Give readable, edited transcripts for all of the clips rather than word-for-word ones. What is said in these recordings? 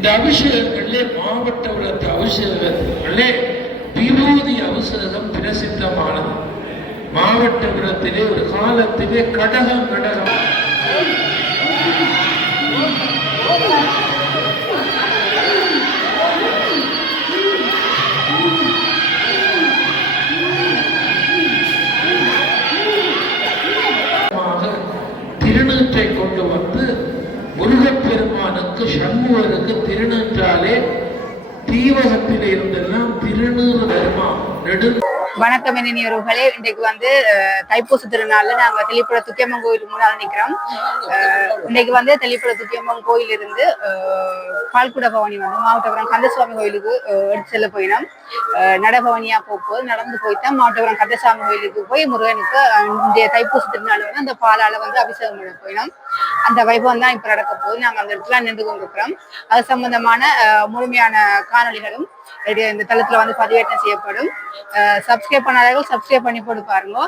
இந்த அபிஷேகங்களிலே மாவட்ட விளக்கு அபிஷேகங்களிலே விபூதி அபிஷேகம் பிரசித்தமானது. மாவட்ட விளத்திலே ஒரு காலத்திலே கடகம் திருநீற்றை கொண்டு வந்து முருகப்பெருமானுக்கு சண்முகருக்கு திருநீற்றாலே தீவகத்தில் இருந்தெல்லாம் திருநீறு தர்மா நெடு. வணக்கம் இனியவர்களே, இன்றைக்கு வந்து தைப்பூச திருநாள்ல நாங்க தெளிப்புற துக்கியம்மன் கோயிலுக்கு முன்னாடி நிற்கிறோம். இன்றைக்கு வந்து தெளிப்புற துக்கியம்மன் கோயில் இருந்து பால்குட பவனி வந்து மாவட்டபுரம் கந்தசுவாமி கோயிலுக்கு எடுத்து செல்ல போயினோம். நடபவனியா போகும்போது நடந்து போய்தான் மாவட்டபுரம் கந்தசாமி கோயிலுக்கு போய் முருகனுக்கு இந்த தைப்பூச திருநாள் வந்து அந்த பாலால வந்து அபிஷேகம் பண்ண போயினோம். அந்த வைபவம் தான் இப்ப நடக்க போது. நாங்க அந்த இடத்துல நின்று கொண்டிருக்கிறோம். அது சம்பந்தமான முழுமையான காணொலிகளும் இந்த தளத்துல வந்து பதிவேற்றம் செய்யப்படும். சப்ஸ்கிரைப் பண்ணாதவர்கள் சப்ஸ்கிரைப் பண்ணி போட்டு பாருங்க.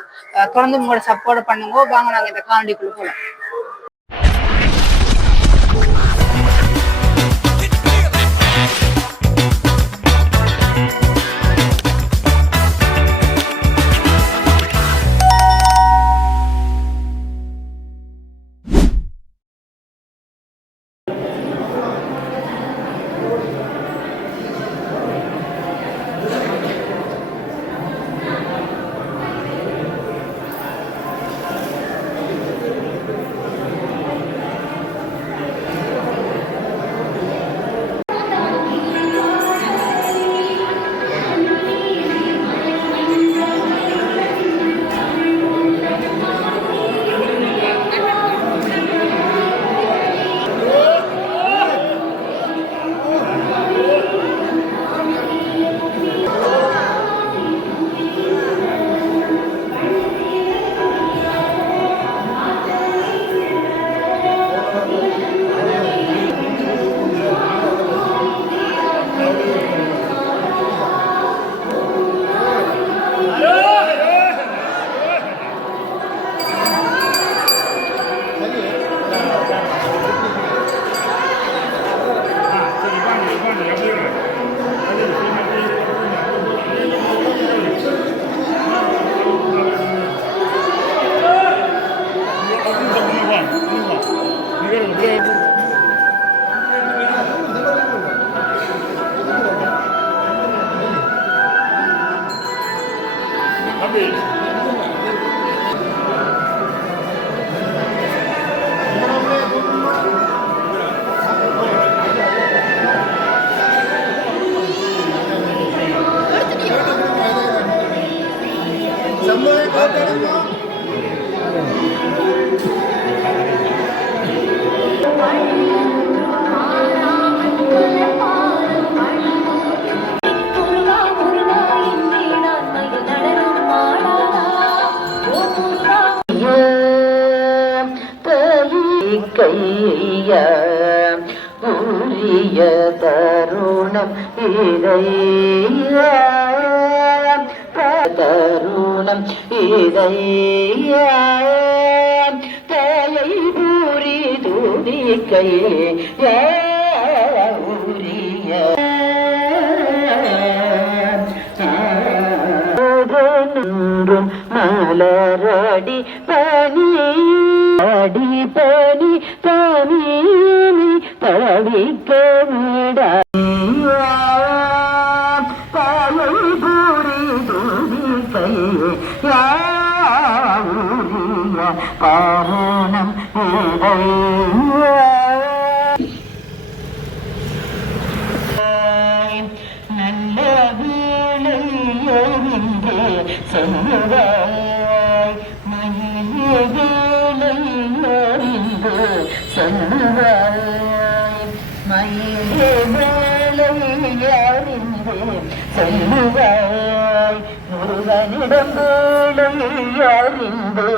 தொடர்ந்து உங்களோட சப்போர்ட் பண்ணுங்க. வாங்க நாங்க இந்த காணொலிக்குள்ள போலாம். உரிய தருணம் தருணம் இதைய தயை பூரி துதிக்கை உரிய மலரடி பனி அடி பனி பனி தவிக்க விட பாயை பூரி துதிக்கை காரணம் நல்ல வீணை சொன்னாய் மயிலே வீணை சொன்னாய் மயிலே வேலை அறிந்து சொல்லுவாய் முருகனிடம் வேலை அறிந்து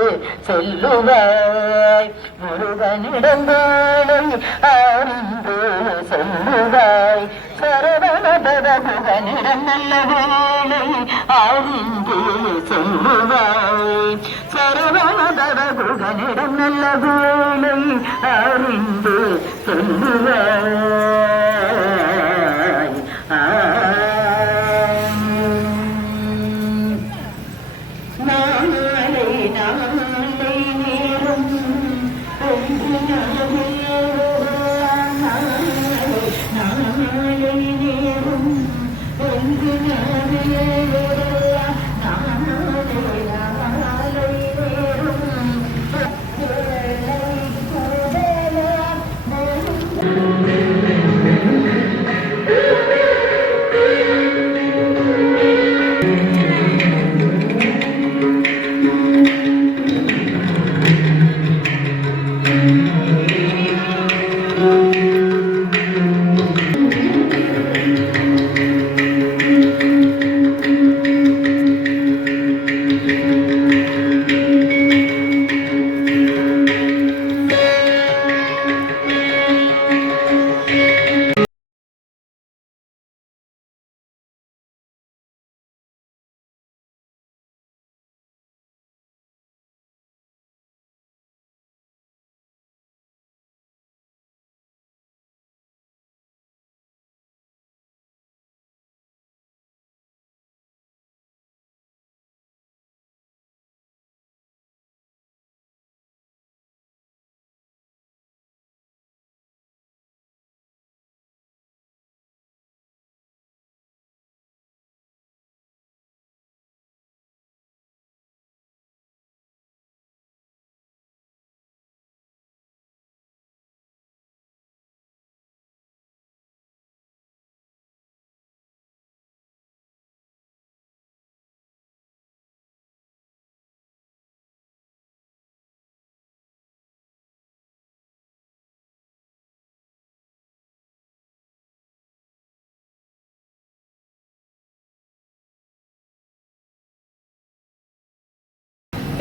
சொல்லுவாய் முருகனிடம் வேலை அறிந்து சொல்லுவாய் சரவண சரவணபவனிடம் நல்ல வேளை அறிந்து சொல்லுவாய் சரவணபவனிடம் நல்ல வேளை அறிந்து சொல்லுவாய் நாளை நாளை நேரம் ஒன்று நாளை நேரம் ஒன்று நாளை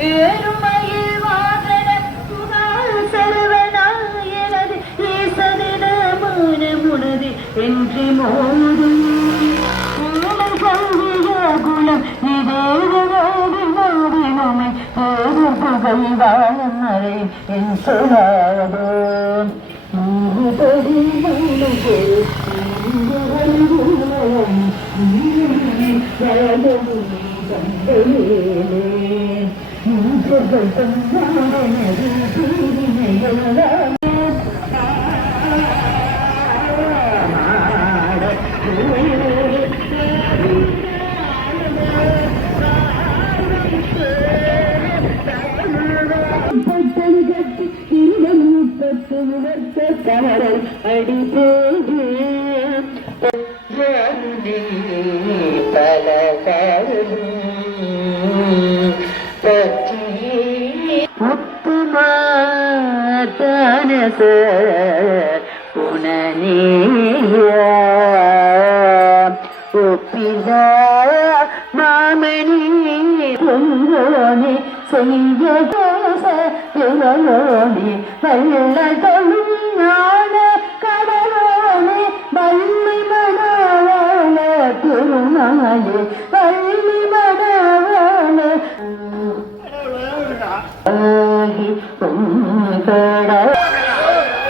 ஏறுமயில் வாகன புகழ் சரவணாயனது ஈசனிட மனமுனது என்று மோதும் ஊழல் கல்விய குலம் இதேவதி மோதினமை ஏறு புகழ் வாழமறை என் சொல்லாதோ படி மனது கவலை அடி பல முத்துமானச புனநீய ஒப்பித மாமணி பொங்கோனி செய்ய தேசோனி வல்ல தொழும் ஞான கடலோனி வள்ளி மணவாள திருநாளே வள்ளி மணவாள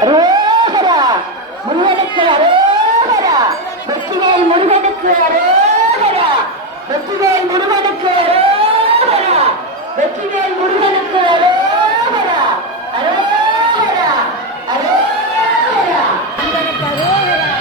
அரோகரா முருகனுக்கு அரோகரா வெற்றிவேல் முருகனுக்கு அரோகரா வெற்றிவேல் முருகனுக்கு அரோகரா வெற்றிவேல் முருகனுக்கு அரோகரா அரோகரா அரோகரா முருகனுக்கு அரோகரா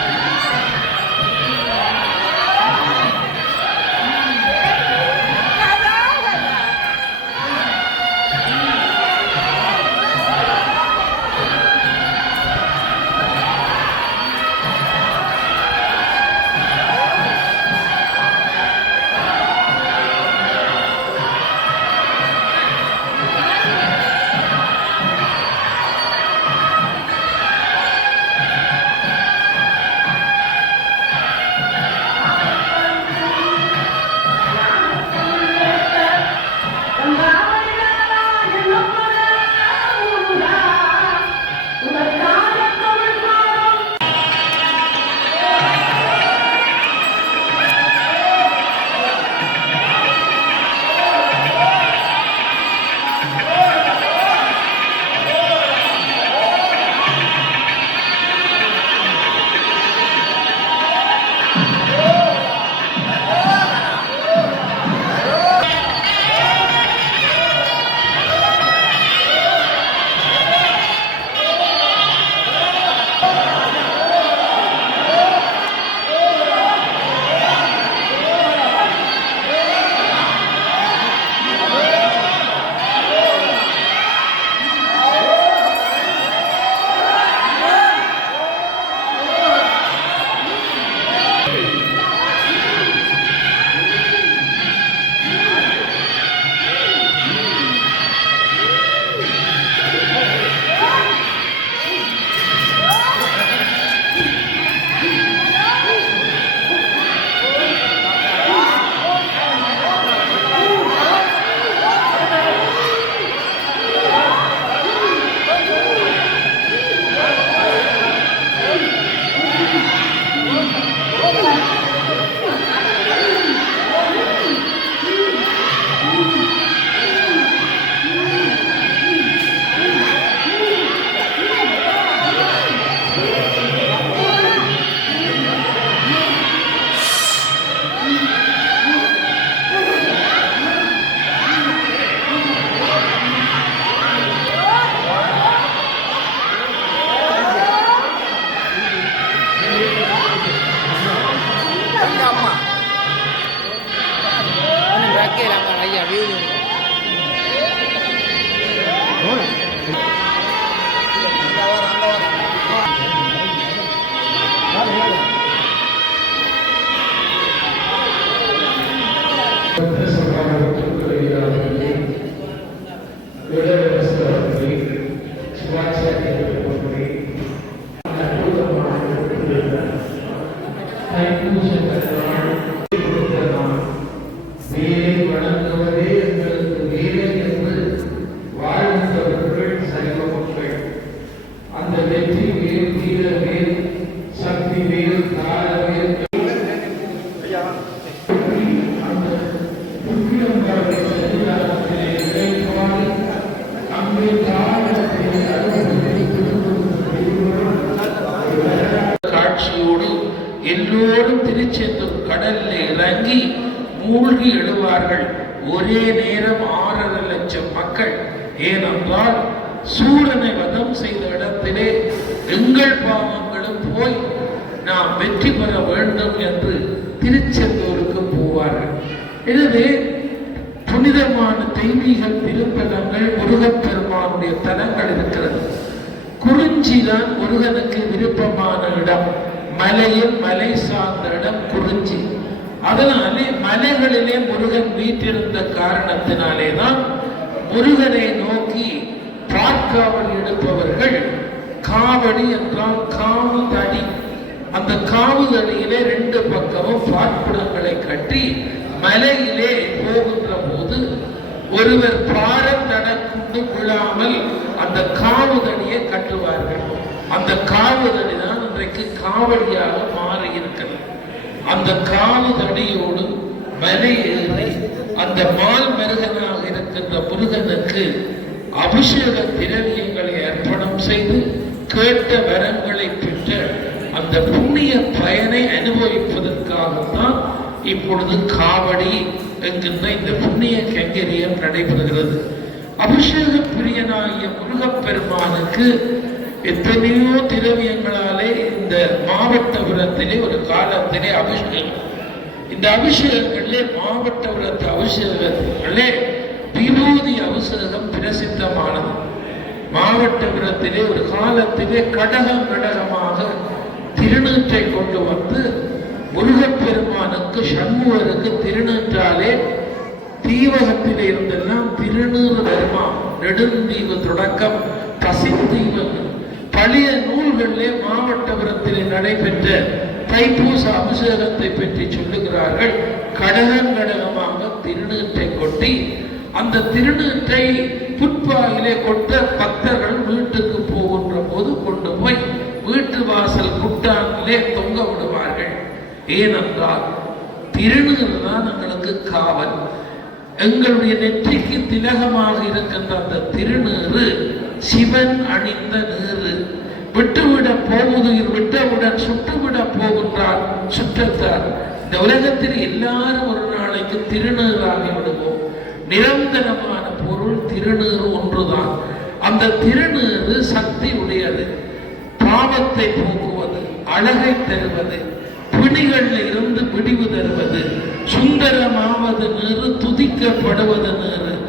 வணங்குவதே எங்களுக்கு வேலை என்று வாழ்ந்தவர்கள் சைவ மக்கள். அந்த வெற்றி வேல், வீர வேல், சக்தி வேல், தார வேல், காட்சியோடு எல்லோரும் திருச்செந்தூர் கடலில் இறங்கி மூழ்கி எழுவார்கள். ஒரே நேரம் 6.5 லட்சம் மக்கள். ஏனென்றால் சூரனை வதம் செய்த இடத்திலே எங்கள் பாவங்களும் போய் நாம் வெற்றி பெற வேண்டும் என்று திருச்செந்தூருக்கு போவார்கள். எனவே புனிதமான தெய்வீக திருத்தலங்கள் முருகப்பெருமானுடைய தலங்கள் இருக்கிறது. குறிஞ்சி தான் முருகனுக்கு விருப்பமான இடம். மலையில் மலை சார்ந்த இடம் குறிஞ்சி. அதனாலே மலைகளிலே முருகன் வீற்றிருந்த காரணத்தினாலே தான் முருகனை நோக்கி பார்க்காவல் எடுப்பவர்கள் காவடி என்றால் காவுதடி. அந்த காவுதடியிலே 2 பக்கமும் பார்ப்புடங்களை கட்டி மலையிலே போகின்ற போது ஒருவர் பாரம் நடக்குண்டு விழாமல் அந்த காவுதடியை கட்டுவார்கள். அந்த காவுதடி தான் இன்றைக்கு காவடியாக மாறி இருக்கிறது. அந்த காவுதடியோடு மலை ஏறி அந்த மால் மருகனாக இருக்கின்ற முருகனுக்கு அபிஷேக திரவியங்களை அர்ப்பணம் செய்து கேட்ட வரங்களை பெற்ற அந்த புண்ணிய பயனை அனுபவிப்பதற்காகத்தான் இப்பொழுது காவடி என்கின்ற இந்த புண்ணிய கைங்கரியம் நடைபெறுகிறது. அபிஷேக பிரியனாகிய முருகப்பெருமானுக்கு எத்தனையோ திரவியங்களாலே இந்த மாவட்டபுரத்திலே ஒரு காலத்திலே அபிஷேகம். இந்த அபிஷேகங்களிலே மாவட்டபுரத்து அபிஷேகங்களே விபூதி அபிஷேகம் பிரசித்தமானது. மாவட்டபுரத்திலே ஒரு காலத்திலே கடகமாக திருநீற்றை கொண்டு வந்து முருகப்பெருமானுக்கு சண்முகருக்கு திருநீற்றாலே தீவகத்திலே இருந்தெல்லாம் திருநீறு வருமா. நெடுந்தீவு தொடக்கம் பசித்தீவு பழைய நூல்களிலே மாவட்டபுரத்திலே நடைபெற்ற தைப்பூச அபிஷேகத்தை பற்றி சொல்லுகிறார்கள். கடகமாக திருநீற்றை கொட்டி அந்த திருநீற்றை புட்பாயிலே கொட்ட பக்தர்கள் வீட்டுக்கு போகின்ற போது கொண்டு போய் வீட்டு வாசல் குட்டானிலே தொங்க விடுவார்கள். ஏனென்றால் திருநீறு தான் எங்களுக்கு காவல். எங்களுடைய நெற்றிக்கு திலகமாக இருக்கின்ற அந்த திருநீறு சிவன் அணிந்த நீரு. விட்டுவிட போவதுயிர் விட்டவுடன் சுட்டுவிட போகின்றார் சுற்றத்தார். இந்த உலகத்தில் எல்லாரும் ஒரு நாளைக்கு திருநீறாகி விடுவோம். நிரந்தரமான பொருள் திருநீறு ஒன்றுதான். அந்த திருநீறு சக்தி உடையது. பாவத்தை போக்குவது, அழகை தருவது, பிணிகளில் இருந்து விடிவு தருவது, சுந்தரமாவது நீரு, துதிக்கப்படுவது நீரு.